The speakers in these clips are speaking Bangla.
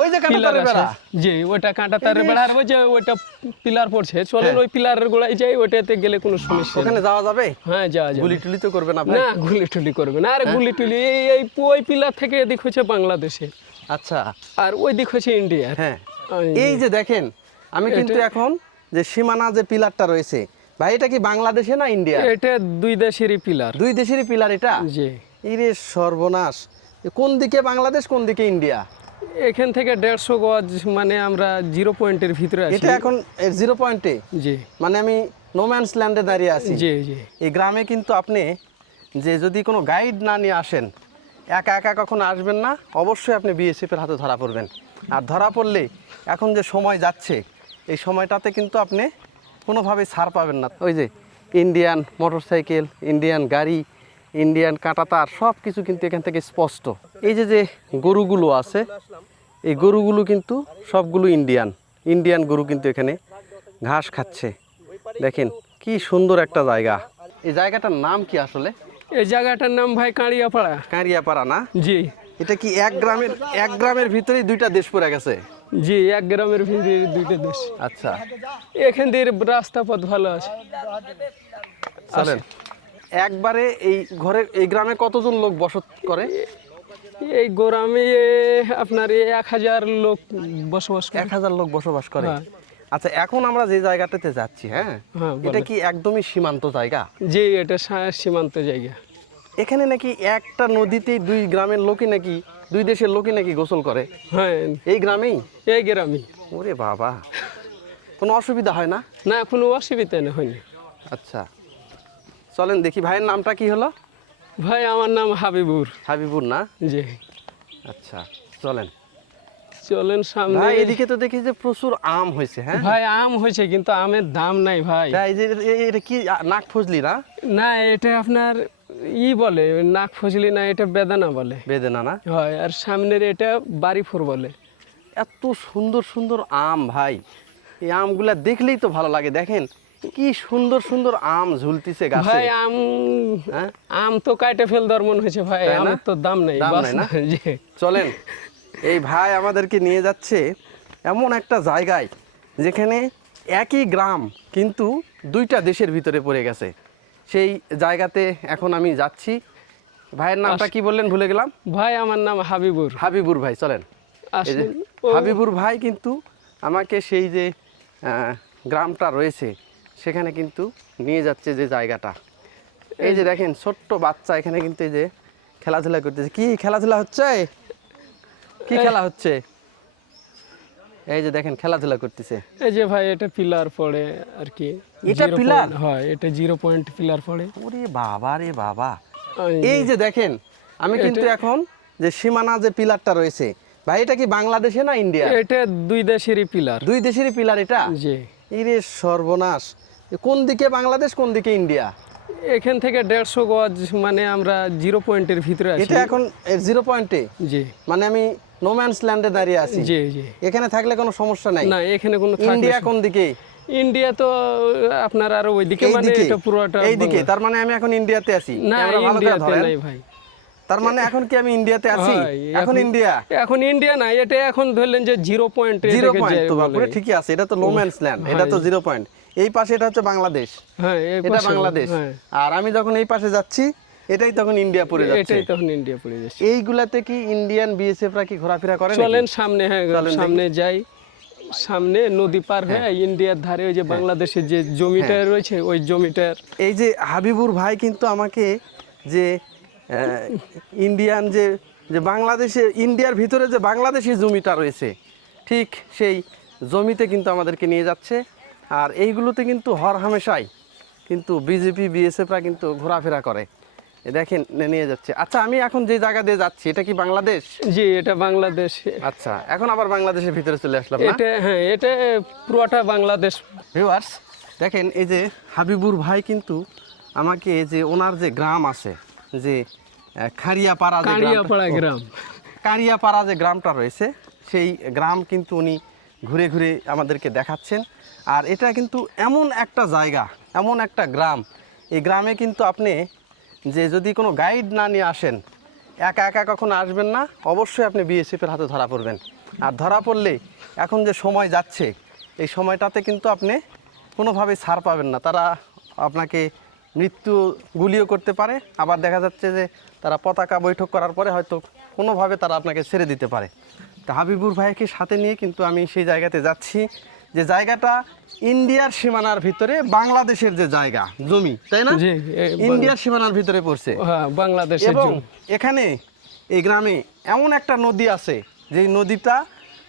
ওই যে কাঁটাতারের বেড়া, জি ওটা কাঁটাতারের বেড়া, আর ওই যে ওইটা পিলার পড়ছে, চলেন ওই পিলারের গোড়ায় যাই, ওইটাতে গেলে কোনো সমস্যা ওখানে নেই। যাওয়া যাবে? হ্যাঁ যাওয়া যাবে। গুলি টুলি তো করবেন আপনি? না গুলি টুলি করবে না, আরে গুলি টুলি এই ওই পিলার থেকে এদিক হচ্ছে বাংলাদেশে, আচ্ছা, আর ওই দিক হচ্ছে ইন্ডিয়া। হ্যাঁ। এই যে দেখেন, আমি কিন্তু এখন যে সীমানা যে পিলারটা রয়েছে ভাই, এটা কি বাংলাদেশে না ইন্ডিয়া? এটা দুই দেশেরই পিলার। দুই দেশেরই পিলার এটা? জি। ইরে সর্বনাশ, কোন দিকে বাংলাদেশ কোন দিকে ইন্ডিয়া? এখান থেকে 150 গজ, মানে আমরা 0 পয়েন্টের ভিতরে আছি। এটা এখন 0 পয়েন্টে? জি। মানে আমি নোম্যান্স ল্যান্ডে দাঁড়িয়ে আছি। জি জি। এই গ্রামে কিন্তু আপনি যে যদি কোনো গাইড না নিয়ে আসেন, একা একা কখনো আসবেন না, অবশ্যই আপনি বিএসএফের হাতে ধরা পড়বেন। আর ধরা পড়লে এখন যে সময় যাচ্ছে, এই সময়টাতে কিন্তু আপনি কোনোভাবেই ছাড় পাবেন না। ওই যে ইন্ডিয়ান মোটরসাইকেল, ইন্ডিয়ান গাড়ি, ইন্ডিয়ান কাঁটাতার, সব কিছু কিন্তু এখান থেকে স্পষ্ট। এই যে যে গরুগুলো আছে, এই গরুগুলো কিন্তু সবগুলো ইন্ডিয়ান গরু কিন্তু এখানে ঘাস খাচ্ছে। দেখেন কি সুন্দর একটা জায়গা। এই জায়গাটার নাম কি আসলে? এই জায়গাটার নাম ভাই কাঁড়িয়াপাড়া। কাঁড়িয়াপাড়া না? জি। এটা কি এক গ্রামের ভিতরেই দুইটা দেশ পড়ে গেছে? জি, এক গ্রামের ভিতরে দুইটা দেশ। আচ্ছা, এখান দিয়ে রাস্তা পথ ভালো আছে। চলেন। একবারে এই গ্রামে কতজন লোক বসত করে? এই গ্রামে আপনার 1000 লোক বসবাস করে। 1000 লোক বসবাস করে? হ্যাঁ। আচ্ছা, এখন আমরা যে জায়গাটাতে যাচ্ছি, হ্যাঁ, হ্যাঁ, এটা কি একদমই সীমান্ত জায়গা? জি, এটা সীমান্ত জায়গা। এখানে নাকি একটা নদীতেই দুই গ্রামের লোকই নাকি, দুই দেশের লোকই নাকি গোসল করে? হ্যাঁ, এই গ্রামেই? এই গ্রামে। ওরে বাবা, কোনো অসুবিধা হয় না? না, কোনো অসুবিধা হয়নি। আচ্ছা, চলেন দেখি। ভাইয়ের নামটা কি হলো? ভাই আমার নাম হাবিবুর। হাবিবুর না? জি। আচ্ছা, চলেন চলেন সামনে। ভাই, এদিকে তো দেখি যে প্রচুর আম হয়েছে। হ্যাঁ ভাই আম হয়েছে, কিন্তু আমের দাম নাই ভাই। এই যে এটা কি নাক ফজলি না? না, এটা আপনার বলে নাক ফজলি না, এটা বেদানা বলে। বেদেনা না? হয়, আর সামনের এটা বাড়িফোর বলে। এত সুন্দর সুন্দর আম ভাই, এই আমগুলা দেখলেই তো ভালো লাগে। দেখেন কি সুন্দর সুন্দর আম ঝুলতিছে গাছে। ভাই আম, হ্যাঁ, আম তো কাটে ফেল দেওয়ার মন হয়েছে ভাই, তাই না? আমের তো দাম নেই। দাম বাস নাই না? জি। চলেন, এই ভাই আমাদেরকে নিয়ে যাচ্ছে এমন একটা জায়গায় যেখানে একই গ্রাম কিন্তু দুইটা দেশের ভিতরে পড়ে গেছে। সেই জায়গাতে এখন আমি যাচ্ছি। ভাইয়ের নামটা কি বললেন, ভুলে গেলাম। ভাই আমার নাম হাবিবুর। হাবিবুর ভাই, চলেন। এই যে আসুন। হাবিবুর ভাই কিন্তু আমাকে সেই যে গ্রামটা রয়েছে সেখানে কিন্তু নিয়ে যাচ্ছে, যে জায়গাটা। এই যে দেখেন ছোট্ট বাচ্চা এখানে কিন্তু এই যে খেলাধুলা করতেছে। কি খেলাধুলা হচ্ছে? কি খেলা হচ্ছে? এই যে দেখেন খেলাধুলা করতেছে। এই যে ভাই এটা পিলার পড়ে আর কি। এটা 0 পিলার? পয়েন্ট, হয় এটা 0 পয়েন্ট পিলার পড়ে। ওরে বাবা রে বাবা, এই এই যে দেখেন, আমি কিন্তু এখন যে সীমানা যে পিলারটা রয়েছে ভাই, এটা কি বাংলাদেশে না ইন্ডিয়া? এটা দুই দেশেরই পিলার। দুই দেশেরই পিলার এটা? জি। ইরে সর্বনাশ, কোন দিকে বাংলাদেশ কোন দিকে ইন্ডিয়া? এখান থেকে 150 গজ, মানে আমরা 0 পয়েন্টের ভিতরে আছি। এটা এখন 0 পয়েন্টে? জি। মানে আমি নোম্যান্স ল্যান্ডে দাঁড়িয়ে আছি। জি জি। এখানে থাকলে কোনো সমস্যা নাই? না, এখানে কোনো ইন্ডিয়া কোন দিকে? ইন্ডিয়া তো আপনার আর ওইদিকে, মানে এইদিকে? এটা পুরোটা এইদিকে? তার মানে আমি এখন ইন্ডিয়াতে আছি? না, ক্যামেরা ভালো করে ইন্ডিয়াতে ধরেন। নাই ভাই। তার মানে এখন কি আমি ইন্ডিয়াতে আছি? হয়, এখন ইন্ডিয়া? এখন ইন্ডিয়া না, এটা এখন ধরলেন যে 0 পয়েন্ট। 0 পয়েন্ট তো বাপুরে ঠিকই আছে, এটা তো নোম্যান্স ল্যান্ড, এটা তো 0 পয়েন্ট। এই পাশে এটা হচ্ছে বাংলাদেশ। হ্যাঁ, এটা বাংলাদেশ। আর আমি যখন এই পাশে যাচ্ছি, এটাই তখন ইন্ডিয়া পড়ে যাচ্ছে। এটাই তখন ইন্ডিয়া পড়ে যাচ্ছে। এইগুলাতে কি ইন্ডিয়ান বিএসএফরা কি ঘোরাফেরা করে? চলেন সামনে। হ্যাঁ, সামনে যাই। সামনে নদী পার হয়ে ইন্ডিয়ার ধারে ওই যে বাংলাদেশের যে জমিটা রয়েছে, ওই জমিটার। এই যে হাবিবুর ভাই কিন্তু আমাকে যে ইন্ডিয়ান যে বাংলাদেশের, ইন্ডিয়ার ভিতরে যে বাংলাদেশি জমিটা রয়েছে, ঠিক সেই জমিতে কিন্তু আমাদেরকে নিয়ে যাচ্ছে। আর এইগুলোতে কিন্তু হরহামেশাই কিন্তু বিজেপি বিএসএফরা কিন্তু ঘোরাফেরা করে। দেখেন নিয়ে যাচ্ছে। আচ্ছা, আমি এখন যে জায়গা দিয়ে যাচ্ছি এটা কি বাংলাদেশ? জি, এটা বাংলাদেশ। আচ্ছা, এখন আবার বাংলাদেশের ভিতরে চলে আসলাম না? এটা হ্যাঁ, এটা পুরোটা বাংলাদেশ। ভিউয়ার্স দেখেন, এই যে হাবিবুর ভাই কিন্তু আমাকে যে ওনার যে গ্রাম আছে, যে কাঁড়িয়াপাড়া গ্রাম, কাঁড়িয়াপাড়া যে গ্রামটা রয়েছে, সেই গ্রাম কিন্তু উনি ঘুরে ঘুরে আমাদেরকে দেখাচ্ছেন। আর এটা কিন্তু এমন একটা জায়গা, এমন একটা গ্রাম, এই গ্রামে কিন্তু আপনি যে যদি কোনো গাইড না নিয়ে আসেন, একা একা কখনো আসবেন না, অবশ্যই আপনি বিএসএফের হাতে ধরা পড়বেন। আর ধরা পড়লে এখন যে সময় যাচ্ছে এই সময়টাতে কিন্তু আপনি কোনোভাবেই ছাড় পাবেন না। তারা আপনাকে মৃত্যু গুলিও করতে পারে, আবার দেখা যাচ্ছে যে তারা পতাকা বৈঠক করার পরে হয়তো কোনোভাবে তারা আপনাকে ছেড়ে দিতে পারে। তা হাবিবুর ভাইকে সাথে নিয়ে কিন্তু আমি সেই জায়গাতে যাচ্ছি, যে জায়গাটা ইন্ডিয়ার সীমানার ভিতরে বাংলাদেশের যে জায়গা জমি, তাই না? জি, ইন্ডিয়ার সীমানার ভিতরে পড়ছে। হ্যাঁ, বাংলাদেশের এবং জমি। এখানে এই গ্রামে এমন একটা নদী আছে যে নদীটা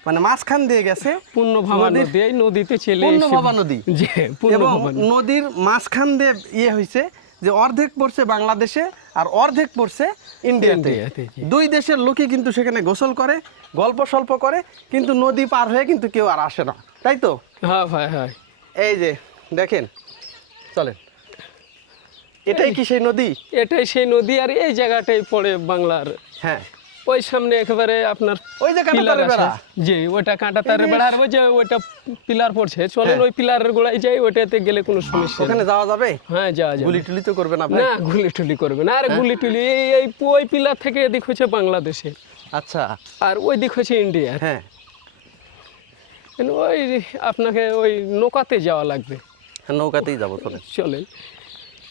মানে মাঝখান দিয়ে গেছে। পূর্ণভাবা নদীর- নদী, এই নদীতে চলে এসে পূর্ণভাবা নদী। জি, এবং পূর্ণভাবা নদী। নদীর মাঝখান দিয়ে হয়েছে যে অর্ধেক পড়ছে বাংলাদেশে আর অর্ধেক পড়ছে ইন্ডিয়াতে। ইন্ডিয়াতে, জি। দুই দেশের লোকই কিন্তু সেখানে গোসল করে, গল্প স্বল্প করে, কিন্তু নদী পার হয়ে কিন্তু কেউ আর আসে না, তাই তো? হ্যাঁ ভাই, হ্যাঁ। এই যে দেখেন, চলেন, এটাই কি সেই নদী? এটাই সেই নদী, আর এই জায়গাটাই পড়ে বাংলার। হ্যাঁ, ওই সামনে একেবারে আপনার ওই যে পিলার কাঁটাতারের আছে। বেড়া। জি, ওইটা কাঁটাতারের এই যে- বেড়া, আর ওই যে ওইটা পিলার পড়ছে, চলেন হ্যাঁ। ওই পিলারের গোড়ায় যাই, ওইটাতে গেলে কোনো সমস্যা নেই। ওখানে যাওয়া যাবে? হ্যাঁ, যাওয়া যাবে। গুলি টুলি তো করবেন আপনি? না, গুলি টুলি করবে না, আরে গুলি টুলি ওই পিলার থেকে এদিক হচ্ছে বাংলাদেশে, আচ্ছা, আর ওই দিক হচ্ছে ইন্ডিয়া। হ্যাঁ, ওই আপনাকে ওই নৌকাতে যাওয়া লাগবে। হ্যাঁ, নৌকাতেই যাবো, চলেন। চলেন।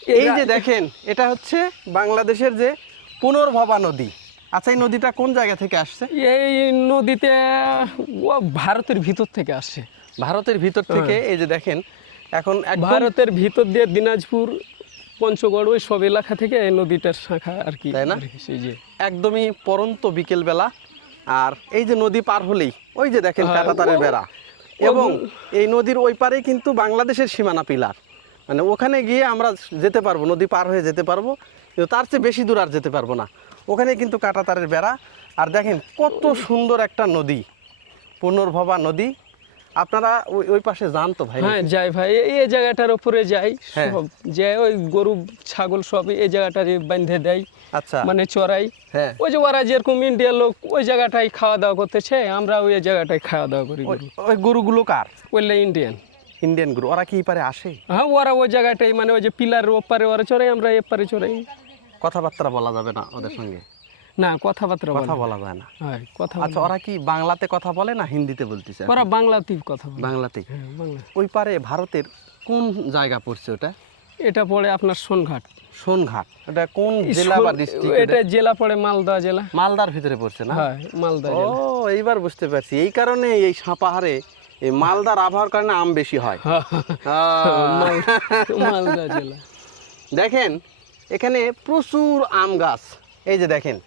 এই যে দেখেন, এটা হচ্ছে বাংলাদেশের যে পুনর্ভবা নদী। আচ্ছা, এই নদীটা কোন জায়গা থেকে আসছে? এই নদীতে ও ভারতের ভিতর থেকে আসছে। ভারতের ভিতর থেকে। এই যে দেখেন, এখন একদম ভারতের ভিতর দিয়ে দিনাজপুর, পঞ্চগড়, ওই সব এলাকা থেকে এই নদীটার শাখা আর কি। তাই না? সেই যে একদমই পরন্ত বিকেলবেলা, আর এই যে নদী পার হলেই ওই যে দেখেন হ্যাঁ, কাঁটাতারের ও- বেড়া, এবং এই নদীর ওই পারে কিন্তু বাংলাদেশের সীমানা পিলার, মানে ওখানে গিয়ে আমরা যেতে পারবো, নদী পার হয়ে যেতে পারবো, কিন্তু তার চেয়ে বেশি দূর আর যেতে পারবো না। ওখানে কিন্তু কাঁটাতারের বেড়া। আর দেখেন কত সুন্দর একটা নদী, পুনর্ভবা নদী। আপনারা ওই ওই পাশে যান তো ভাই? হ্যাঁ, যাই ভাই, এই জায়গাটার উপরে যাই, হ্যাঁ। সব যে ওই গরু ছাগল সব এই জায়গাটারে বেঁধে দেয়, আচ্ছা, মানে চড়াই। হ্যাঁ, ওই যে ওরা যেরকম ইন্ডিয়ার লোক ওই জায়গাটায় খাওয়া দাওয়া করতেছে, আমরা ওই জায়গাটায় খাওয়া দাওয়া করি। ওই ওই গরুগুলো কার? ওইলে ইন্ডিয়ান। ইন্ডিয়ান গরু। ওরা কি এই পারে আসে? হ্যাঁ, ওরা ওই জায়গাটাই, মানে ওই যে পিলারের ওপারে ওরা চড়াই, আমরা এপারে চড়াই। কথাবার্তা বলা যাবে না ওদের সঙ্গে? না, কথাবার্তা বলে কথা না। বলা যায় না। হ্যাঁ, কথা আচ্ছা, ওরা কি বাংলাতে কথা বলে না হিন্দিতে বলতেছে? ওরা বাংলাতেই কথা বলে। বাংলাতে। হ্যাঁ, বাংলা। ওই পারে ভারতের কোন জায়গা পড়ছে ওটা? এটা পড়ে আপনার সোনঘাট। সোনঘাট। ওটা কোন জেলা বা ডিস্ট্রিক্ট? এটা জেলা পড়ে মালদা জেলা। মালদার ভিতরে পড়ছে না? হ্যাঁ, মালদা ও, জেলা। এইবার বুঝতে পারছি। এই কারণে এই সাপাহারে এই মালদার আবহাওয়ার কারণে আম বেশি হয়। মালদা জেলা। দেখেন, এখানে প্রচুর আম গাছ। এই যে দেখেন,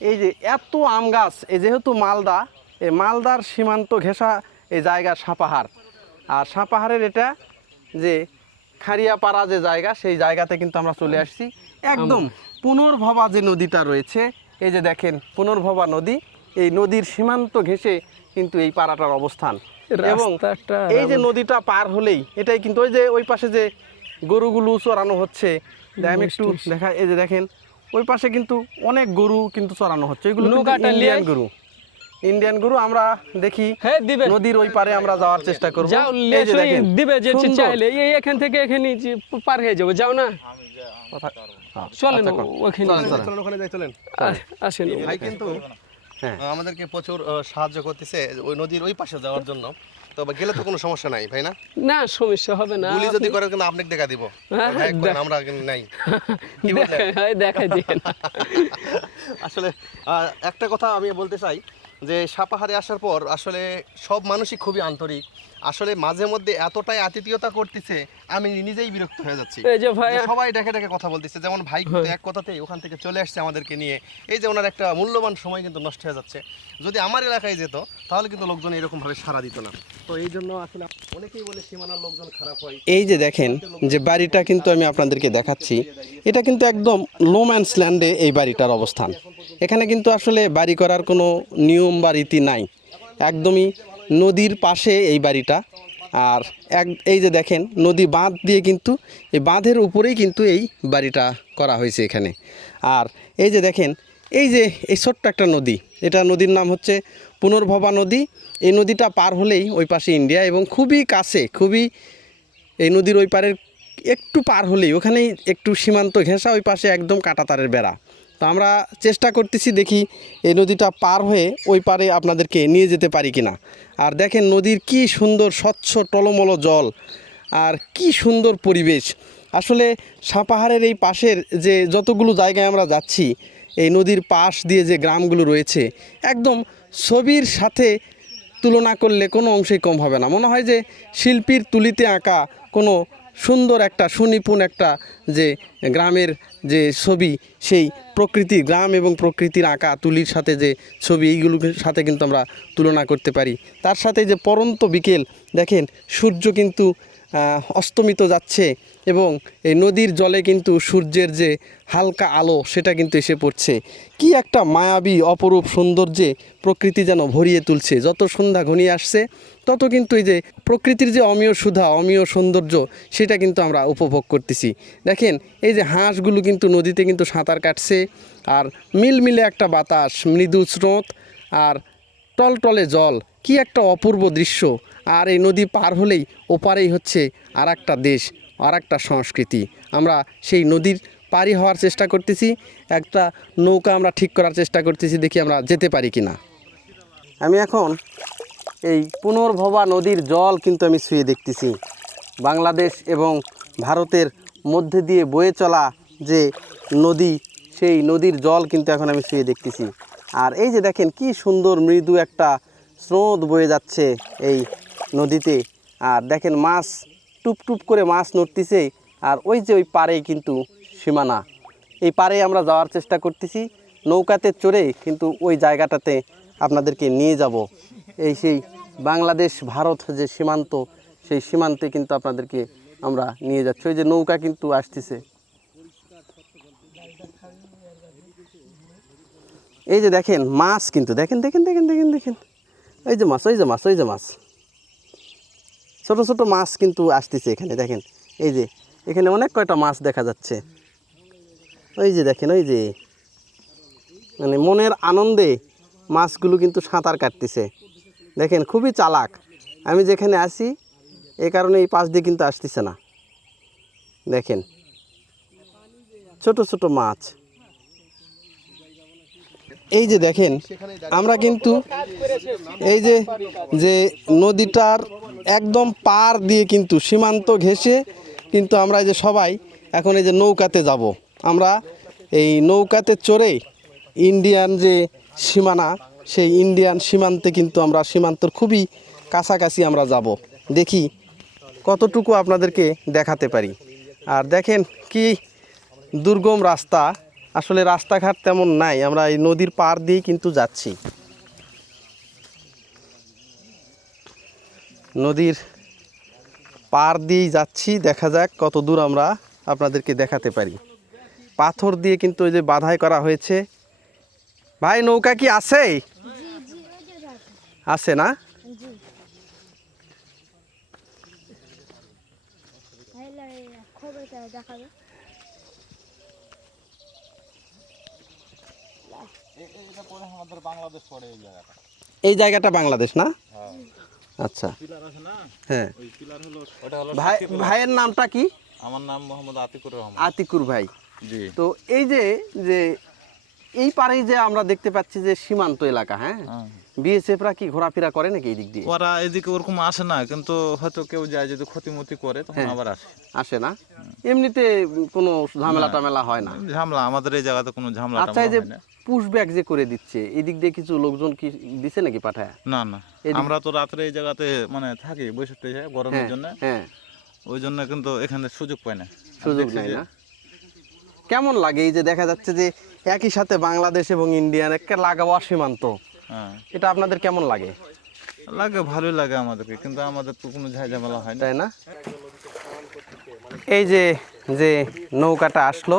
এই যে এত আম গাছ। এই যেহেতু মালদা, এই মালদার সীমান্ত ঘেঁষা এই জায়গা সাপাহার। আর সাপাহারের এটা যে খারিয়াপাড়া যে জায়গা, সেই জায়গাতে কিন্তু আমরা চলে আসছি। একদম পুনর্ভবা যে নদীটা রয়েছে, এই যে দেখেন পুনর্ভবা নদী, এই নদীর সীমান্ত ঘেঁষে কিন্তু এই পাড়াটার অবস্থান। এবং রাস্তাটা এই যে নদীটা পার হলেই এটাই কিন্তু ওই যে ওই পাশে যে গরুগুলো চড়ানো হচ্ছে, আমি একটু দেখা, এই যে দেখেন ওই পাশে কিন্তু অনেক গরু কিন্তু চড়ানো হচ্ছে। এগুলো কিন্তু নৌকাটা ইন্ডিয়ান লিয়ে- গরু। ইন্ডিয়ান গরু। আমরা দেখি হ্যাঁ, দিবে। নদীর ওই পারে আমরা যাওয়ার চেষ্টা করব। যাও, এই যে দেখেন, দিবে যে সুন্দর। চাইলে এই এখান থেকে এখানে যে পার হয়ে যাবো, যাও না। কথা- হ্যাঁ, চলেন আচ্ছা, ওখানে। চলেন, চলেন। চলেন ওখানে যাই, চলেন। আসেন। ভাই কিন্তু হ্যাঁ, আমাদেরকে প্রচুর সাহায্য করতেছে ওই নদীর ওই পাশে যাওয়ার জন্য। তো গেলে তো কোনো সমস্যা নাই, ভাই না? না, সমস্যা হবে না। গুলি যদি করে কিন্তু আপনাকে দেখা দিব। হ্যাঁ, ভাই করেন, আমরা কিন্তু নাই। কি বললেন? দেখাই দিয়ে না। আসলে একটা কথা আমি বলতে চাই যে সাপাহারে আসার পর আসলে সব মানুষই খুবই আন্তরিক। আসলে মাঝে মধ্যে এতটাই আতিথেয়তা করতেছে, আমি নিজেই বিরক্ত হয়ে যাচ্ছি। এই যে ভাই, যে সবাই ডেকে ডেকে কথা বলতেছে, যেমন ভাই কিন্তু এক কথাতেই ওখান থেকে চলে আসছে আমাদেরকে নিয়ে। এই যে ওনার একটা মূল্যবান সময় কিন্তু নষ্ট হয়ে যাচ্ছে। যদি আমার এলাকায় যেত তাহলে কিন্তু লোকজন এরকম ভাবে সাড়া দিত না। তো এই জন্য আসলে অনেকেই বলে সীমানার লোকজন খারাপ হয়। এই যে দেখেন যে বাড়িটা কিন্তু আমি আপনাদেরকে দেখাচ্ছি, এটা কিন্তু একদম লো ম্যানস ল্যান্ডে এই বাড়িটার অবস্থান। এখানে কিন্তু আসলে বাড়ি করার কোনো নিয়ম বা রীতি নাই, একদমই নদীর পাশে এই বাড়িটা। আর এই যে দেখেন নদী বাঁধ দিয়ে কিন্তু এই বাঁধের উপরেই কিন্তু এই বাড়িটা করা হয়েছে এখানে। আর এই যে দেখেন এই যে এই ছোট্ট একটা নদী, এটা নদীর নাম হচ্ছে পুনর্ভবা নদী। এই নদীটা পার হলেই ওই পাশে ইন্ডিয়া, এবং খুবই কাছে, খুবই এই নদীর ওই পারের একটু পার হলেই ওখানেই একটু সীমান্ত ঘেঁষা, ওই পাশে একদম কাঁটাতারের বেড়া। তো আমরা চেষ্টা করতেছি, দেখি এই নদীটা পার হয়ে ওই পারে আপনাদেরকে নিয়ে যেতে পারি কিনা। আর দেখেন নদীর কি সুন্দর স্বচ্ছ টলমলো জল, আর কি সুন্দর পরিবেশ। আসলে সাপাহারের এই পাশের যে যতগুলো জায়গায় আমরা যাচ্ছি, এই নদীর পাশ দিয়ে যে গ্রামগুলো রয়েছে, একদম ছবির সাথে তুলনা করলে কোনো অংশেই কম হবে না। মনে হয় যে শিল্পীর তুলিতে আঁকা কোনো সুন্দর একটা সুনিপুণ একটা যে গ্রামের যে ছবি, সেই প্রকৃতি, গ্রাম এবং প্রকৃতির আঁকা তুলির সাথে যে ছবি, এইগুলোর সাথে কিন্তু আমরা তুলনা করতে পারি। তার সাথে যে পরন্ত বিকেল, দেখেন সূর্য কিন্তু অস্তমিত যাচ্ছে এবং এই নদীর জলে কিন্তু সূর্যের যে হালকা আলো সেটা কিন্তু এসে পড়ছে। কি একটা মায়াবী অপরূপ সৌন্দর্যে প্রকৃতি যেন ভরিয়ে তুলছে। যত সন্ধ্যা ঘনিয়ে আসছে তত কিন্তু এই যে প্রকৃতির যে অমীয় সুধা, অমীয় সৌন্দর্য, সেটা কিন্তু আমরা উপভোগ করতেছি। দেখেন এই যে হাঁসগুলো কিন্তু নদীতে কিন্তু সাঁতার কাটছে, আর মিলমিলে একটা বাতাস, মৃদু স্রোত আর টলটলে জল, কি একটা অপূর্ব দৃশ্য। আর এই নদী পার হলেই ওপারেই হচ্ছে আর একটা দেশ, আর একটা সংস্কৃতি। আমরা সেই নদীর পারি হওয়ার চেষ্টা করতেছি, একটা নৌকা আমরা ঠিক করার চেষ্টা করতেছি, দেখি আমরা যেতে পারি কি না। আমি এখন এই পুনর্ভবা নদীর জল কিন্তু আমি ছুঁয়ে দেখতেছি। বাংলাদেশ এবং ভারতের মধ্যে দিয়ে বয়ে চলা যে নদী, সেই নদীর জল কিন্তু এখন আমি ছুঁয়ে দেখতেছি। আর এই যে দেখেন কি সুন্দর মৃদু একটা স্রোত বয়ে যাচ্ছে এই নদীতে। আর দেখেন মাছ টুপ টুপ করে মাছ নড়তেছে। আর ওই যে ওই পাড়েই কিন্তু সীমানা, এই পাড়ে আমরা যাওয়ার চেষ্টা করতেছি। নৌকাতে চড়ে কিন্তু ওই জায়গাটাতে আপনাদেরকে নিয়ে যাব। এই সেই বাংলাদেশ ভারত যে সীমান্ত, সেই সীমান্তে কিন্তু আপনাদেরকে আমরা নিয়ে যাচ্ছি। ওই যে নৌকা কিন্তু আসতেছে, এই যে দেখেন মাছ কিন্তু, দেখেন দেখেন দেখেন দেখেন দেখেন ওই যে মাছ, ওই যে মাছ, ওই যে মাছ, ছোট ছোট মাছ কিন্তু আসতেছে এখানে। দেখেন এই যে এখানে অনেক কয়টা মাছ দেখা যাচ্ছে। ওই যে দেখেন, ওই যে মানে মনের আনন্দে মাছগুলো কিন্তু সাঁতার কাটতেছে। দেখেন খুবই চালাক। আমি যেখানে আছি এই কারণে এই পাশ দিয়ে কিন্তু আসতেছে না। দেখেন ছোট ছোট মাছ। এই যে দেখেন আমরা কিন্তু এই যে যে নদীটার একদম পার দিয়ে কিন্তু সীমান্ত ঘেঁষে কিন্তু আমরা এই যে সবাই এখন এই যে নৌকাতে যাব। আমরা এই নৌকাতে চড়ে ইন্ডিয়ান যে সীমানা, সেই ইন্ডিয়ান সীমান্তে কিন্তু আমরা সীমান্তর খুবই কাছাকাছি আমরা যাব। দেখি কতটুকু আপনাদেরকে দেখাতে পারি। আর দেখেন কি দুর্গম রাস্তা, আসলে রাস্তাঘাট তেমন নাই, আমরা এই নদীর পার দিয়েই কিন্তু যাচ্ছি। নদীর পার দিয়েই যাচ্ছি, দেখা যাক কত দূর আমরা আপনাদেরকে দেখাতে পারি। পাথর দিয়ে কিন্তু ওই যে বাঁধাই করা হয়েছে। ভাই নৌকা কি আছে? আছে না? এই জায়গাটা বাংলাদেশ না? আচ্ছা হ্যাঁ। ভাই ভাইয়ের নামটা কি? আমার নাম মোহাম্মদ আতিকুর রহমান। আতিকুর ভাই। জি। তো এই যে যে এই পারেই যে আমরা দেখতে পাচ্ছি যে সীমান্ত এলাকা, হ্যাঁ, বিএসএফরা কি ঘোরাফেরা করে নাকি এই দিক দিয়ে? ওরা এদিকে ওরকম আসে না, কিন্তু হয়তো কেউ যায় যদি ক্ষতিমতি করে তখন আবার আসে। আসে না? এমনিতে কোনো ঝামেলা টামেলা হয় না? ঝামেলা আমাদের এই জায়গাতে কোনো ঝামেলা আচ্ছা, এই যে হয় না। পুশব্যাক যে করে দিচ্ছে, এই দিক দিয়ে কিছু লোকজন কি দিছে নাকি পাঠায়? না না, আমরা তো রাত্রে এই জায়গাতে মানে থাকি বৈশাখে গরমের জন্য। হ্যাঁ, ওই জন্য কিন্তু এখানে সুযোগ পাই না। সুযোগ নাই না? কেমন লাগে এই যে দেখা যাচ্ছে যে একই সাথে বাংলাদেশ এবং ইন্ডিয়ার একটা লাগাওয়া সীমান্ত, হ্যাঁ, এটা আপনাদের কেমন লাগে? লাগে, ভালোই লাগে আমাদেরকে, কিন্তু আমাদের তো কোনো ঝামেলা হয় না, তাই না? এই যে যে নৌকাটা আসলো,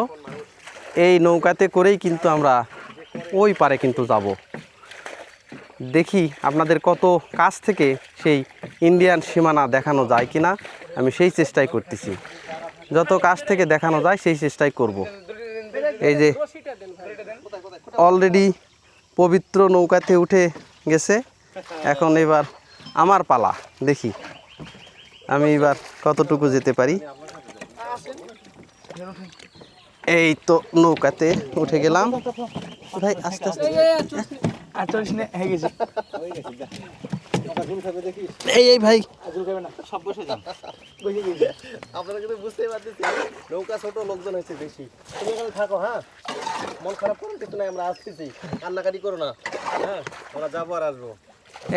এই নৌকাতে করেই কিন্তু আমরা ওই পারে কিন্তু যাব। দেখি আপনাদের কত কাছ থেকে সেই ইন্ডিয়ান সীমানা দেখানো যায় কিনা, আমি সেই চেষ্টাই করতেছি। যত কাছ থেকে দেখানো যায় সেই চেষ্টাই করব। এই যে অলরেডি পবিত্র নৌকাতে উঠে গেছে, এখন এবার আমার পালা। দেখি আমি এবার কতটুকু যেতে পারি। এই তো নৌকাতে উঠে গেলাম ভাই, আস্তে আস্তে। এই ভাই, আপনারা কিন্তু বুঝতেই পারতেছি নৌকা ছোট, লোকজন হয়েছে বেশি। তুমি এখানে থাকো, হ্যাঁ, মন খারাপ করো কিছু নাই, আমরা আসতেছি, কান্নাকাটি করো না, হ্যাঁ, আমরা যাবো আর আসবো।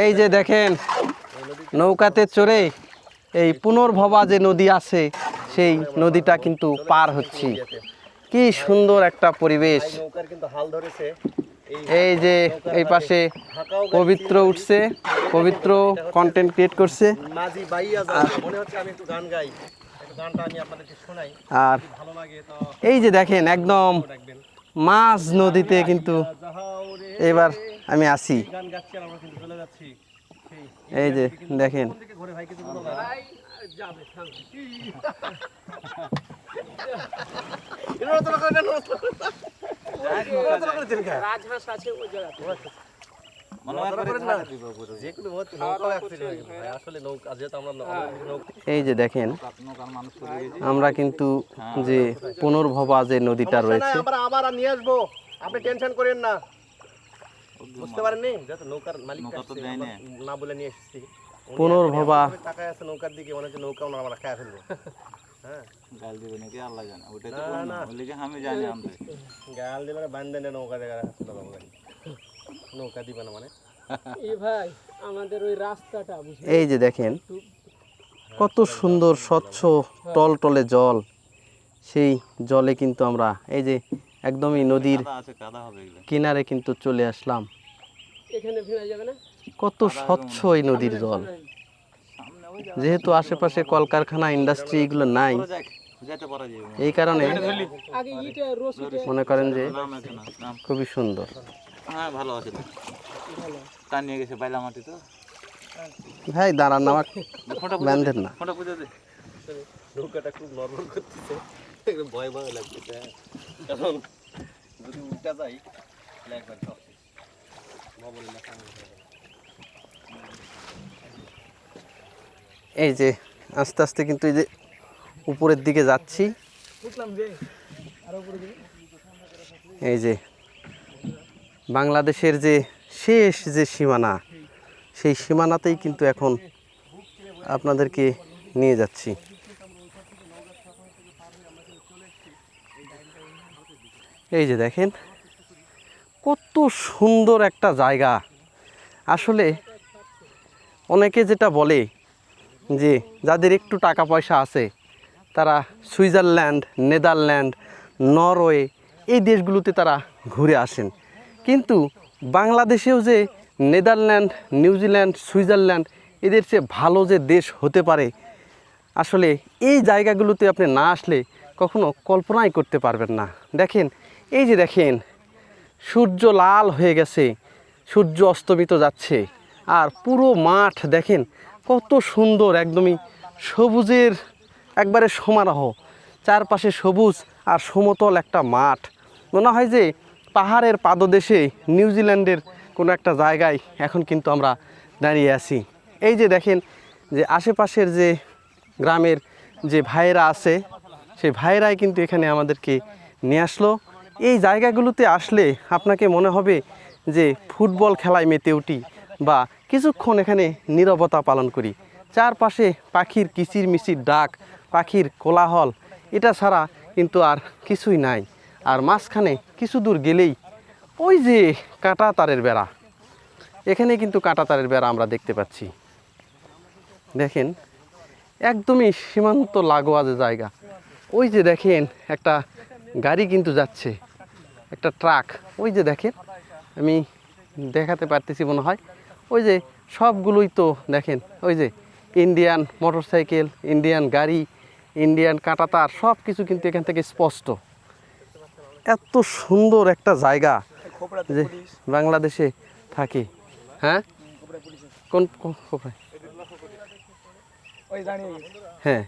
এই যে দেখেন নৌকাতে চড়ে এই পুনর্ভবা যে নদী আছে সেই নদীটা কিন্তু পার হচ্ছি। কি সুন্দর একটা পরিবেশ। নৌকার কিন্তু হাল ধরেছে। এই যে এই পাশে পবিত্র উঠছে, পবিত্র কন্টেন্ট ক্রিয়েট করছে। মাঝি বাইয়া যায়, মনে হচ্ছে আমি একটু গান গাই, একটু গানটা আমি আপনাদেরকে শোনাই, আর ভালো লাগে তো এই যে দেখেন একদম রাখবেন। মাঝ নদীতে কিন্তু এবার আমি আসি। গান গাচ্ছি আর আমরা কিন্তু চলে যাচ্ছি সেই এই যে দেখেন, কোন দিকে ঘুরে ভাই কিছু বলো না। নড়াচড়া করে না, নড়াচড়া করে না। নড়াচড়া করেছেন কেন? রাজহাঁস আছে ওই জায়গাতে। নড়াচড়া করেন না। যে কোনো মুহূর্তে নৌকা accident হয়ে গেছে ভাই। আসলে নৌকা যেহেতু আমরা নৌকা এই যে দেখেন আমরা কিন্তু যে পুনর্ভবা যে নদীটা রয়েছে আমরা আবার নিয়ে আসবো, আপনি টেনশন করেন না। বুঝতে পারেননি যেহেতু নৌকার মালিক না বলে নিয়ে এসেছি। পুনর্ভবা টাকা আছে নৌকার দিকে, মনে হচ্ছে নৌকা আমরা খায় ফেলবো। হ্যাঁ, গাল দিবে নাকি আল্লাহ জানে, ওটাই তো না, বললাম, না। বলি যে আমি জানি আমরা গাল দিলে বান্ধে নে নৌকা দেখা নৌকা দিবে না মানে। এই ভাই আমাদের ওই রাস্তাটা বুঝলি এই যে দেখেন কত সুন্দর স্বচ্ছ টলটলে জল। সেই জলে কিন্তু আমরা এই যে একদমই নদীর কাদা আছে, কাদা হবে এগুলো। কিনারে কিন্তু চলে আসলাম। এখানে ভিড়া যাবে না। কত স্বচ্ছ এই নদীর জল। যেহেতু আশেপাশে কলকারখানা ইন্ডাস্ট্রি এগুলো নাই, যেতে পারা যাবে না। এই কারণে আগে ইটা রশিটা মনে করেন যে নাম আছে না, নাম। খুবই সুন্দর। হ্যাঁ, ভালো আছে তো। টান নিয়ে গেছে বাইলা মাটি তো। ভাই দাঁড়ান, আমার ফোঁটা বান্ধেন না। ফোঁটা পুজো দে। নৌকাটা খুব নরবর করতেছে, একদম ভয় ভয় লাগতেছে। কারণ যদি উল্টা যাই তাহলে একবার সব শেষ। ভবনে না সামনে হয়ে যাবে। এই যে আস্তে আস্তে কিন্তু এই যে উপরের দিকে যাচ্ছি। এই যে বাংলাদেশের যে শেষ যে সীমানা, সেই সীমানাতেই কিন্তু এখন আপনাদেরকে নিয়ে যাচ্ছি। এই যে দেখেন কত সুন্দর একটা জায়গা। আসলে অনেকে যেটা বলে যে যাদের একটু টাকা পয়সা আছে তারা সুইজারল্যান্ড, নেদারল্যান্ড, নরওয়ে এই দেশগুলোতে তারা ঘুরে আসেন, কিন্তু বাংলাদেশেও যে নেদারল্যান্ড, নিউজিল্যান্ড, সুইজারল্যান্ড এদের চেয়ে ভালো যে দেশ হতে পারে, আসলে এই জায়গাগুলোতে আপনি না আসলে কখনো কল্পনাই করতে পারবেন না। দেখেন এই যে দেখেন সূর্য লাল হয়ে গেছে, সূর্য অস্তমিত যাচ্ছে, আর পুরো মাঠ দেখেন কত সুন্দর, একদমই সবুজের একবারে সমারোহ, চারপাশে সবুজ আর সমতল একটা মাঠ। মনে হয় যে পাহাড়ের পাদদেশে নিউজিল্যান্ডের কোনো একটা জায়গায় এখন কিন্তু আমরা দাঁড়িয়ে আছি। এই যে দেখেন যে আশেপাশের যে গ্রামের যে ভাইয়েরা আছে সেই ভাইয়েরাই কিন্তু এখানে আমাদেরকে নিয়ে আসলো। এই জায়গাগুলোতে আসলে আপনাকে মনে হবে যে ফুটবল খেলায় মেতে উঠি বা কিছুক্ষণ এখানে নীরবতা পালন করি। চারপাশে পাখির কিচিরমিচির ডাক, পাখির কোলাহল, এটা ছাড়া কিন্তু আর কিছুই নাই। আর মাঝখানে কিছু দূর গেলেই ওই যে কাঁটা তারের বেড়া, এখানে কিন্তু কাঁটা তারের বেড়া আমরা দেখতে পাচ্ছি। দেখেন একদমই সীমান্ত লাগোয়া যে জায়গা। ওই যে দেখেন একটা গাড়ি কিন্তু যাচ্ছে, একটা ট্রাক, ওই যে দেখেন, আমি দেখাতে পারতেছি মনে হয়, ওই যে সবগুলোই তো দেখেন, ওই যে ইন্ডিয়ান মোটরসাইকেল, ইন্ডিয়ান গাড়ি, ইন্ডিয়ান কাঁটাতার, সব কিছু কিন্তু এখান থেকে স্পষ্ট। এত সুন্দর একটা জায়গা যে বাংলাদেশে থাকে। হ্যাঁ, কোন কোথায়? হ্যাঁ,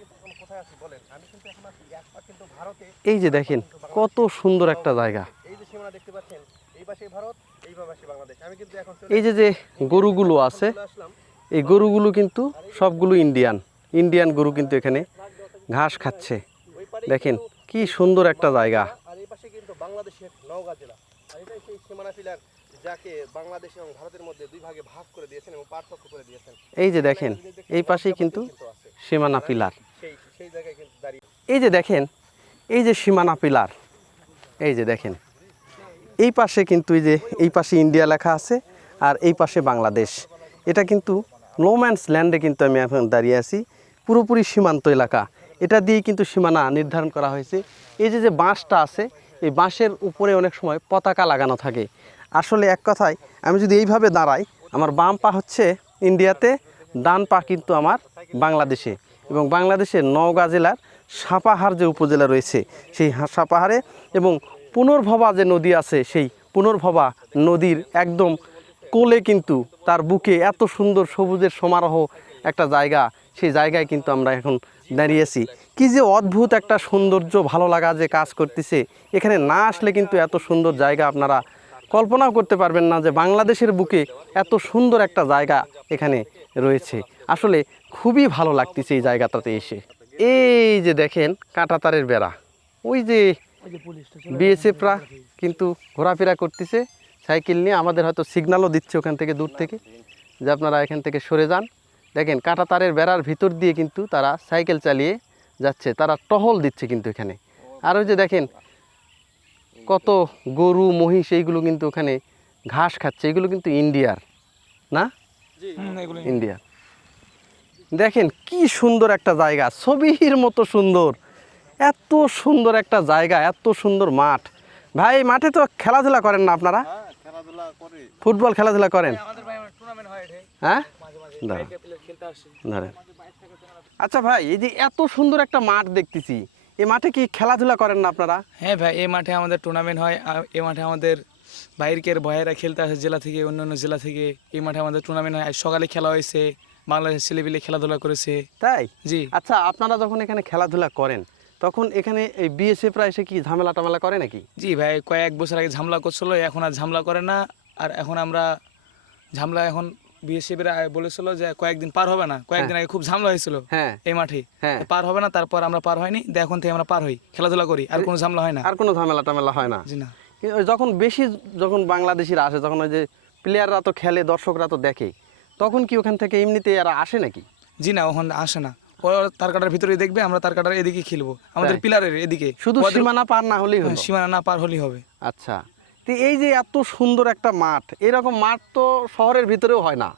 এই যে দেখেন কত সুন্দর একটা জায়গা। এই যে সীমানা দেখতে পাচ্ছেন, এই পাশে ভারত, এই পাশে বাংলাদেশ। আমি কিন্তু এখন এই যে যে গরুগুলো আছে, আসলাম, এই গরুগুলো কিন্তু সবগুলো ইন্ডিয়ান গরু কিন্তু এখানে ঘাস খাচ্ছে। দেখেন কি সুন্দর একটা জায়গা। আর নওগাঁ জেলা। আর এটাই সেই সীমানা পিলার যাকে বাংলাদেশ এবং ভারতের মধ্যে দুই ভাগে ভাগ করে দিয়েছেন এবং পার্থক্য করে দিয়েছেন। এই যে দেখেন এই পাশেই কিন্তু আছে সীমানা পিলার। সেই সেই জায়গায় কিন্তু দাঁড়িয়ে এই যে দেখেন এই যে সীমানা পিলার, এই যে দেখেন এই পাশে কিন্তু এই পাশে ইন্ডিয়া লেখা আছে আর এই পাশে বাংলাদেশ। এটা কিন্তু নো ম্যানস ল্যান্ডে কিন্তু আমি এখন দাঁড়িয়ে আছি, পুরোপুরি সীমান্ত এলাকা। এটা দিয়েই কিন্তু সীমানা নির্ধারণ করা হয়েছে। এই যে বাঁশটা আছে, এই বাঁশের উপরে অনেক সময় পতাকা লাগানো থাকে। আসলে এক কথায় আমি যদি এইভাবে দাঁড়াই, আমার বাম পা হচ্ছে ইন্ডিয়াতে, ডান পা কিন্তু আমার বাংলাদেশে। এবং বাংলাদেশের নওগাঁ জেলার সাপাহার যে উপজেলা রয়েছে সেই সাপাহারে, এবং পুনর্ভবা যে নদী আছে সেই পুনর্ভবা নদীর একদম কোলে কিন্তু তার বুকে এত সুন্দর সবুজের সমারোহ একটা জায়গা, সেই জায়গায় কিন্তু আমরা এখন দাঁড়িয়েছি। কি যে অদ্ভুত একটা সৌন্দর্য, ভালো লাগা যে কাজ করতেছে। এখানে না আসলে কিন্তু এত সুন্দর জায়গা আপনারা কল্পনাও করতে পারবেন না যে বাংলাদেশের বুকে এত সুন্দর একটা জায়গা এখানে রয়েছে। আসলে খুবই ভালো লাগতেছে এই জায়গাটাতে এসে। এই যে দেখেন কাঁটাতারের বেড়া, ওই যে বিএসএফরা কিন্তু ঘোরাফেরা করতেছে সাইকেল নিয়ে। আমাদের হয়তো সিগন্যালও দিচ্ছে ওখান থেকে, দূর থেকে, যে আপনারা এখান থেকে সরে যান। দেখেন কাঁটাতারের বেড়ার ভিতর দিয়ে কিন্তু তারা সাইকেল চালিয়ে যাচ্ছে, তারা টহল দিচ্ছে কিন্তু এখানে। আর ওই যে দেখেন কত গরু মহিষ, এইগুলো কিন্তু ওখানে ঘাস খাচ্ছে। এগুলো কিন্তু ইন্ডিয়ার না, ইন্ডিয়ার। দেখেন কি সুন্দর একটা জায়গা, ছবির মতো সুন্দর, এত সুন্দর একটা জায়গা, এত সুন্দর মাঠ। ভাই এই মাঠে তো খেলাধুলা করেন না আপনারা? ফুটবল খেলাধুলা করেন? হ্যাঁ ধরেন। আচ্ছা ভাই, এই যে এত সুন্দর একটা মাঠ দেখতেছি, এই মাঠে কি খেলাধুলা করেন না আপনারা? হ্যাঁ ভাই, এই মাঠে আমাদের টুর্নামেন্ট হয়। এই মাঠে আমাদের বাইরের ভাইয়েরা খেলতে আসে জেলা থেকে, অন্যান্য জেলা থেকে। এই মাঠে আমাদের টুর্নামেন্ট হয়। আজ সকালে খেলা হয়েছে, বাংলাদেশ ছেলেপিলে খেলাধুলা করেছে। তাই? জি। আচ্ছা, আপনারা যখন এখানে খেলাধুলা করেন তখন এখানে এই বিএসএফরা এসে কি ঝামেলা টামেলা করে নাকি? জি ভাই, কয়েক বছর আগে ঝামেলা করছিল, এখন আর ঝামেলা করে না। আর এখন আমরা ঝামেলা, এখন বিএসএফরা বলেছিল যে কয়েকদিন পার হবে না। কয়েকদিন আগে খুব ঝামেলা হয়েছিল এই মাঠে, পার হবে না। তারপর আমরা পার হয়নি, এখন থেকে আমরা পার হই, খেলাধুলা করি, আর কোনো ঝামেলা হয় না। আর কোনো ঝামেলা টামেলা হয় না? জি না। যখন বাংলাদেশিরা আসে, যখন ওই যে প্লেয়াররা তো খেলে, দর্শকরা তো দেখে, তখন কি ওখান থেকে এমনিতে এরা আসে নাকি? জি না, ওখানে আসে না। তার কাটার ভিতরে দেখবে, আমরা তার কাটার এদিকে খেলবো, আমাদের পিলারের এদিকে। শুধু সীমানা পার না হলেই হলো? সীমানা না পার হলেই হবে। আচ্ছা, তো এই যে এত সুন্দর একটা মাঠ, এরকম মাঠ তো শহরের ভিতরেও হয় না,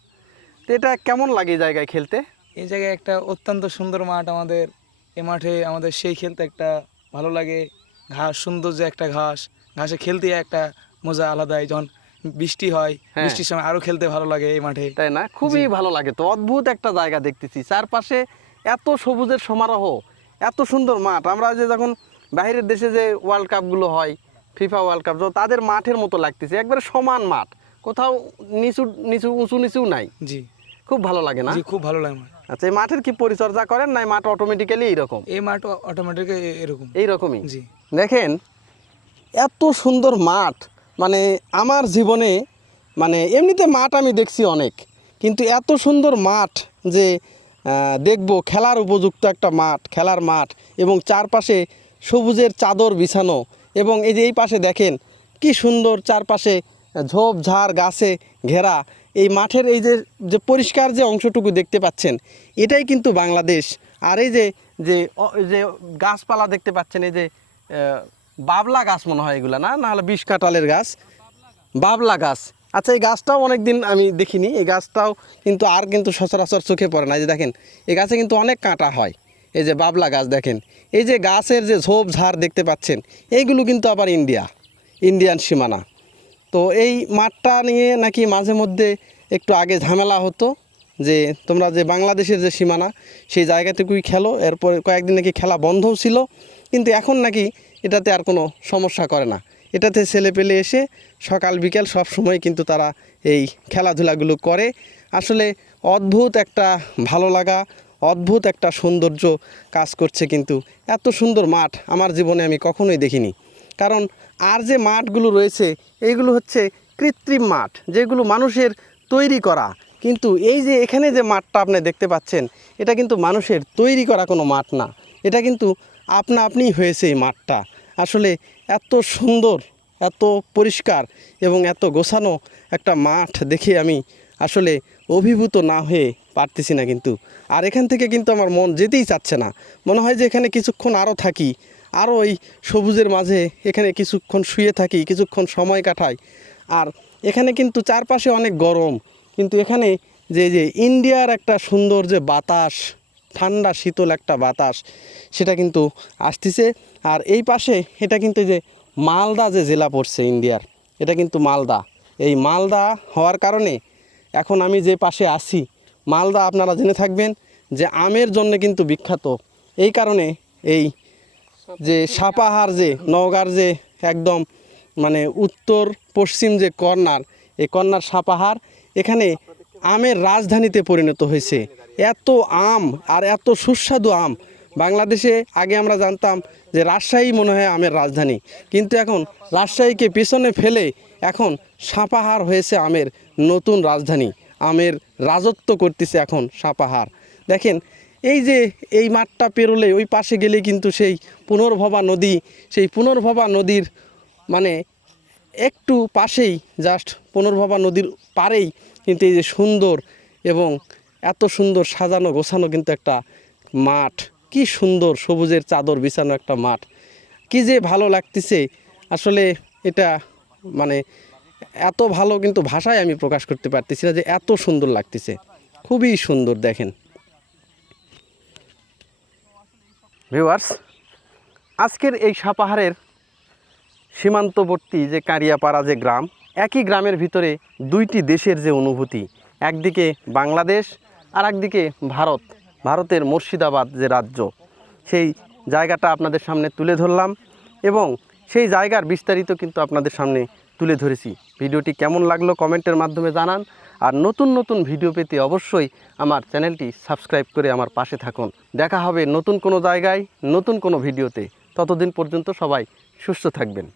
তো এটা কেমন লাগে এই জায়গায় খেলতে? এই জায়গায় একটা অত্যন্ত সুন্দর মাঠ আমাদের। এই মাঠে আমাদের সেই খেলতে একটা ভালো লাগে। ঘাস, সুন্দর যে একটা ঘাসে খেলতে একটা মজা আলাদাই। যখন বৃষ্টি হয়, বৃষ্টির সময় আরো খেলতে ভালো লাগে এই মাঠে, তাই না? খুবই ভালো লাগে। তো অদ্ভুত একটা জায়গা দেখতেছি, চারপাশে এত সবুজের সমারোহ, এত সুন্দর মাঠ। আমরা যে যখন বাইরের দেশে যে ওয়ার্ল্ড কাপগুলো হয়, ফিফা ওয়ার্ল্ড কাপ, তাদের মাঠের মতো লাগতেছে, একবারে সমান মাঠ, কোথাও নিচু নিচু উঁচু নিচু নাই। জি, খুব ভালো লাগে না? জি, খুব ভালো লাগে। আচ্ছা, এই মাঠের কি পরিচর্যা করেন না মাঠ অটোমেটিক্যালি এইরকম? এই মাঠ অটোমেটিক এইরকমই। জি। দেখেন এত সুন্দর মাঠ, মানে আমার জীবনে, মানে এমনিতে মাঠ আমি দেখছি অনেক, কিন্তু এত সুন্দর মাঠ যে দেখব, খেলার উপযুক্ত একটা মাঠ, খেলার মাঠ, এবং চারপাশে সবুজের চাদর বিছানো, এবং এই যে এই পাশে দেখেন কি সুন্দর, চারপাশে ঝোপঝাড় গাছে ঘেরা। এই মাঠের এই যে যে পরিষ্কার যে অংশটুকু দেখতে পাচ্ছেন, এটাই কিন্তু বাংলাদেশ। আর এই যে যে যে গাছপালা দেখতে পাচ্ছেন, এই যে বাবলা গাছ মনে হয় এগুলো, না নাহলে বিষ কাঁঠালের গাছ, বাবলা গাছ। আচ্ছা, এই গাছটাও অনেক দিন আমি দেখিনি, এই গাছটাও কিন্তু আর কিন্তু সচরাচর চোখে পড়ে না। এই যে দেখেন এই গাছে কিন্তু অনেক কাঁটা হয়, এই যে বাবলা গাছ দেখেন। এই যে গাছের যে ঝোপঝাড় দেখতে পাচ্ছেন, এইগুলো কিন্তু আবার ইন্ডিয়ান সীমানা। তো এই মাঠটা নিয়ে নাকি মাঝে মধ্যে একটু আগে ঝামেলা হতো, যে তোমরা যে বাংলাদেশের যে সীমানা সেই জায়গাটুকুই খেলো, এরপর কয়েকদিন নাকি খেলা বন্ধও ছিল, কিন্তু এখন নাকি এটাতে আর কোনো সমস্যা করে না। এটাতে ছেলে পেলে এসে সকাল বিকেল সব সময় কিন্তু তারা এই খেলাধুলাগুলো করে। আসলে অদ্ভুত একটা ভালো লাগা, অদ্ভুত একটা সৌন্দর্য কাজ করছে। কিন্তু এত সুন্দর মাঠ আমার জীবনে আমি কখনোই দেখিনি। কারণ আর যে মাঠগুলো রয়েছে এইগুলো হচ্ছে কৃত্রিম মাঠ, যেগুলো মানুষের তৈরি করা। কিন্তু এই যে এখানে যে মাঠটা আপনি দেখতে পাচ্ছেন, এটা কিন্তু মানুষের তৈরি করা কোনো মাঠ না, এটা কিন্তু আপনা আপনিই হয়েছে এই মাঠটা। আসলে এত সুন্দর এত পরিষ্কার এবং এত গোছানো একটা মাঠ দেখে আমি আসলে অভিভূত না হয়ে পারতেছি না কিন্তু। আর এখান থেকে কিন্তু আমার মন যেতেই চাচ্ছে না, মনে হয় যে এখানে কিছুক্ষণ আরও থাকি, আরও ওই সবুজের মাঝে এখানে কিছুক্ষণ শুয়ে থাকি, কিছুক্ষণ সময় কাটাই। আর এখানে কিন্তু চারপাশে অনেক গরম, কিন্তু এখানে যে ইন্ডিয়ার একটা সুন্দর যে বাতাস, ঠান্ডা শীতল একটা বাতাস, সেটা কিন্তু আসতেছে। আর এই পাশে এটা কিন্তু যে মালদা যে জেলা পড়ছে ইন্ডিয়ার, এটা কিন্তু মালদা। এই মালদা হওয়ার কারণে এখন আমি যে পাশে আছি, মালদা আপনারা জেনে থাকবেন যে আমের জন্য কিন্তু বিখ্যাত। এই কারণে এই যে সাপাহার যে নওগাঁর যে একদম মানে উত্তর পশ্চিম যে কর্নার, এই কর্নার সাপাহার এখানে আমের রাজধানীতে পরিণত হয়েছে। এত আম আর এত সুস্বাদু আম, বাংলাদেশে আগে আমরা জানতাম যে রাজশাহী মনে হয় আমের রাজধানী, কিন্তু এখন রাজশাহীকে পিছনে ফেলে এখন সাপাহার হয়েছে আমের নতুন রাজধানী। আমের রাজত্ব করতেছে এখন সাপাহার। দেখেন এই যে এই মাঠটা পেরোলে ওই পাশে গেলে কিন্তু সেই পুনর্ভবা নদী, সেই পুনর্ভবা নদীর মানে একটু পাশেই, জাস্ট পুনর্ভবা নদীর পারেই কিন্তু এই যে সুন্দর এবং এত সুন্দর সাজানো গোছানো কিন্তু একটা মাঠ, কি সুন্দর সবুজের চাদর বিছানো একটা মাঠ, কি যে ভালো লাগতেছে আসলে। এটা মানে এত ভালো কিন্তু ভাষায় আমি প্রকাশ করতে পারতেছি না যে এত সুন্দর লাগতেছে, খুবই সুন্দর। দেখেন ভিউয়ার্স, আজকের এই সাপাহারের সীমান্তবর্তী যে কারিয়াপাড়া যে গ্রাম, একই গ্রামের ভিতরে দুইটি দেশের যে অনুভূতি, একদিকে বাংলাদেশ আর একদিকে ভারতের মুর্শিদাবাদ যে রাজ্য, সেই জায়গাটা আপনাদের সামনে তুলে ধরলাম এবং সেই জায়গার বিস্তারিত কিন্তু আপনাদের সামনে তুলে ধরেছি। ভিডিওটি কেমন লাগলো কমেন্টের মাধ্যমে জানান। আর নতুন নতুন ভিডিও পেতে অবশ্যই আমার চ্যানেলটি সাবস্ক্রাইব করে আমার পাশে থাকুন। দেখা হবে নতুন কোনো জায়গায়, নতুন কোনো ভিডিওতে। ততদিন পর্যন্ত সবাই সুস্থ থাকবেন।